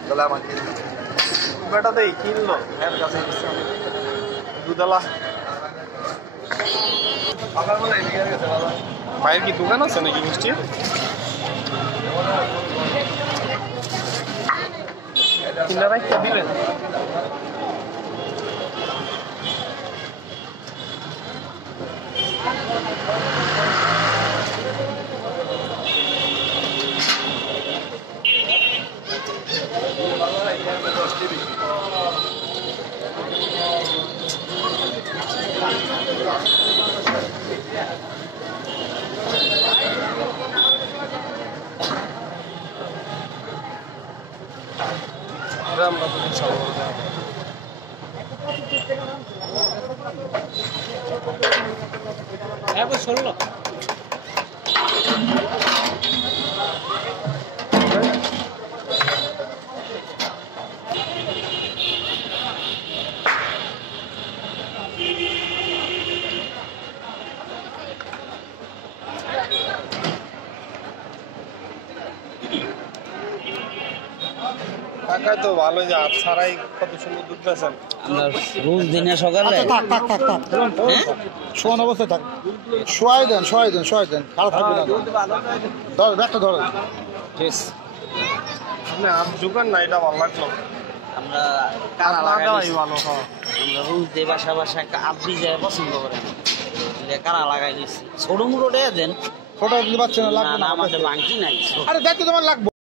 তাহলে আমাকে বেটাতেই কিনলো এর কাছে দুধওয়ালা ভাইয়ের কি দোকান আছে নাকি মিষ্টি? দিলেন আমরা তো ষোলো তো ভালো যে হাত ছাড়াই কত সুন্দর দুধ পেয়েছেন। আমরা রোজ দিনে সকালে শোয়ান অবস্থায় থাক শোয়াই দেন খারাপ থাকবে না ধর ব্যাগটা ধরেন আপনি হাত ঝুঁকান না এটা ভালো লাগলো আমরা কারা লাগাই ভালো আমরা রোজ দিয়ে বাসা আপনি যায় পছন্দ করেন কারা লাগাই দিচ্ছি ছোট মুটো দেন ছোট দিতে পারছে না লাগবে না আমাদের বাংকি নাই আরে দেখতে তোমার লাগবে